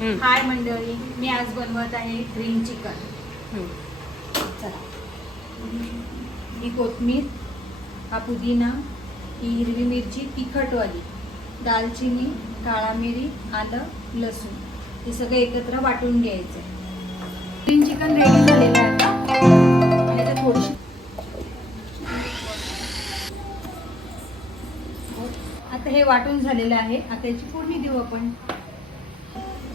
हाय मंडळी, मी आज बनवत आहे ग्रीन चिकन. चला, ही कोथिंबीर, हा पुदिना, ही हिरवी मिरची तिखटवाली, दालचिनी, काळा मिरी, आलं, लसूण हे सगळं एकत्र वाटून घ्यायचं. ग्रीन चिकन रेडी झालेलं आहे आता. आणि आता थोडीशी आता हे वाटून झालेलं आहे. आता याची फोडणी देऊ आपण.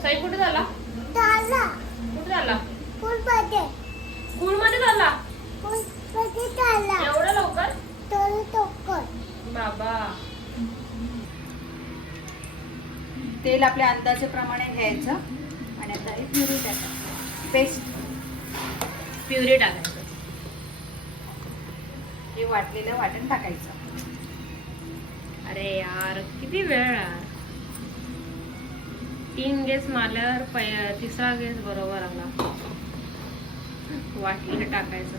साई कुठे झाला? कुठे झाला? स्कूल मध्ये झाला? एवढं लवकर? बाबा, तेल आपल्या अंदाजाप्रमाणे घ्यायचं आणि आता हे प्युरी टाकायचं. पेस्ट प्युरी टाकायचं. हे वाटलेलं वाटण टाकायचं. अरे यार, किती वेळ यार. 3 गेस मारल्यावर तिसरा गेस बरोबर आला. वाटलेलं टाकायचं.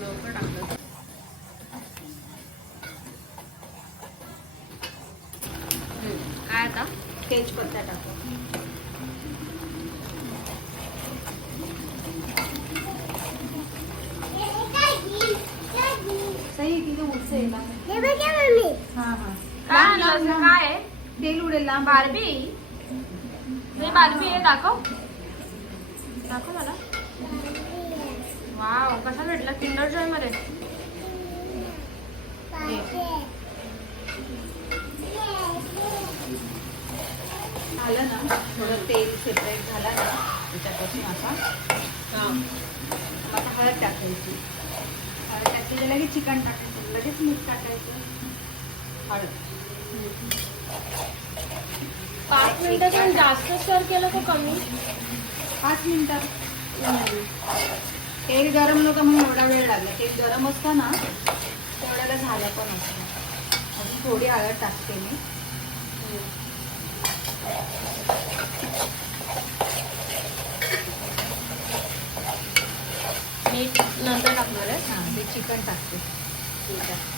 लवकर टाकलं. काय आता? तेजपत्ता टाकू. सही तिथे उठसे ना. हा हा. काय आणलं? काय आहे? तेल उडेल ना. बार्बी? हे बार्बी आहे, दाखव. दाखव मला. वाव, कसा भेटला? किंडर जॉय मध्ये. आलं ना, थोडं तेल सेपरेट झालं ना त्याच्यापासून आता हळद टाकायची. हळद टाकली तर लगेच चिकन टाकायचं, लगेच मीठ टाकायचं. हळद 5 मिनिटात जास्त सर केलं का कमी? 5 मिनिटात. तेल गरम नव्हतं म्हणून एवढा वेळ लागला. तेल गरम असतं ना तेवढ्याला झालं पण असतं. अजून थोडी हळद टाकते मी. मीठ नंतर टाकणार आहे. हां, ते चिकन टाकते. ठीक आहे.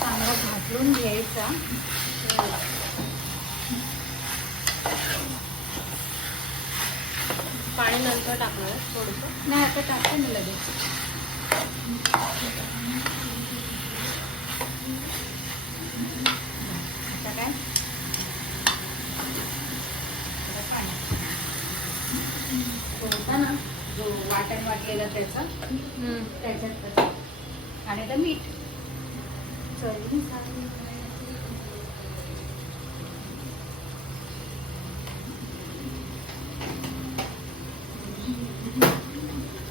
चांगला भाजून घ्यायचा. पाणी नंतर टाकणार आहे थोडंसं. नाही, आता टाकते मी लगेच. आता काय होता ना जो वाटण वाटलेलं त्याच्यात आणि आता मीठ चवीनुसार.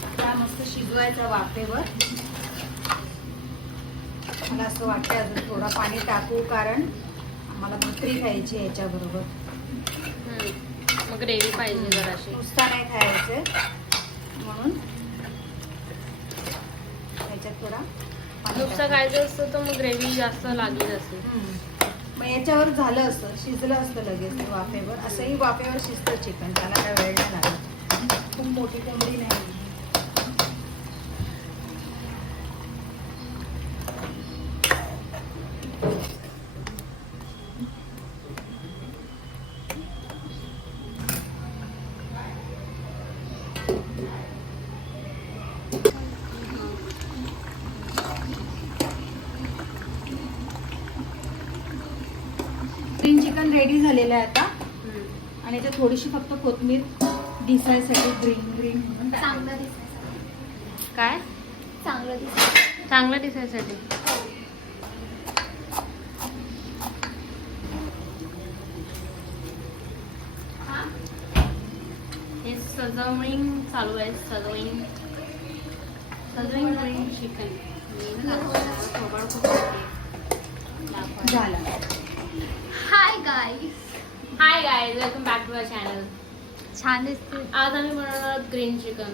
आता मस्त शिजवायचा वाफेवर. मला असं वाटतं अजून थोडा पाणी टाकू, कारण आम्हाला भाकरी खायची याच्याबरोबर. मग ग्रेव्ही पाहिजे जराशी. नुसता नाही खायचं म्हणून याच्यात थोडा नुसतं खायचं असतं तर मग ग्रेव्ही जास्त लागली असेल. मग याच्यावर झालं असतं, शिजलं असतं लगेच वाफेवर. असंही वाफेवर शिजतं चिकन, त्याला काय वेळ नाही लागत. खूप मोठी कोंबडी नाही. ग्रीन चिकन रेडी झालेलं आहे आता. आणि त्यात थोडीशी फक्त कोथिंबीर दिसायसाठी, ग्रीन ग्रीन म्हणून चांगलं दिसायसाठी. काय? चांगलं दिसायसाठी. चांगलं दिसायसाठी. हे सजवणींग चालू आहे. सजवणींग ग्रीन चिकन. झालं. Hi guys. Hi guys, welcome back to our channel. छान दिसते. आज आम्ही बनवणार आहोत ग्रीन चिकन.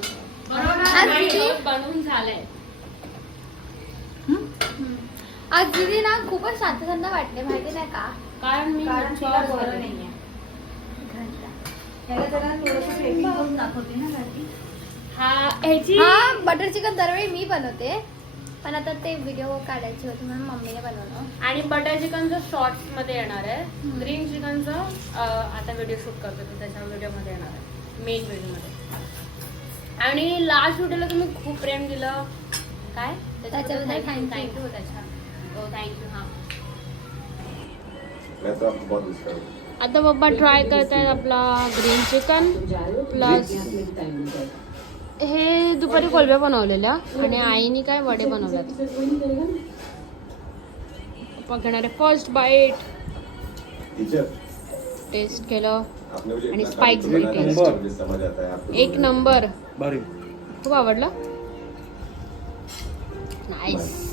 बरोबर आज ना? किती? बनवून झालंय. आज दीदी ना खूपच शांत वाटले, माहिती नाही का? कारण मी कारण तिला बरं नाहीये. त्याला जरा थोडंसं प्लेटिंग करून दाखवते ना गाठी. ह्याची हा बटर चिकन दरवेळी मी बनवते पण आता ते व्हिडिओ काढायचे होते म्हणून मम्मीने बनवलं. आणि बटर चिकनचं शॉर्ट्स मध्ये येणार आहे. हम्म. ग्रीन चिकनचं आता व्हिडिओ शूट करतो तो त्याच्या व्हिडिओ मध्ये येणार आहे, मेन व्हिडिओ मध्ये. आणि लास्ट व्हिडिओला तुम्ही खूप प्रेम दिलं काय त्याच्याबद्दल thank you. थँक्यू त्याच्या. हो थँक्यू. हा मैं तो आपको बहुत मिस करूँ. आता पप्पा ट्राय करतायत आपला ग्रीन चिकन प्लस हे दुपारी कोलब्या बनवलेल्या आणि आईने काय वडे बनवल्यात. पप्पा घेणारे फर्स्ट बाईट. टीचर टेस्ट केलं आपने मुझे आणि इतना स्पाइक्स काम भी किया ना, टेस्ट. मुझे समझ आता है आपको. एक नंबर. भारी. खूप आवडलं. नाईस.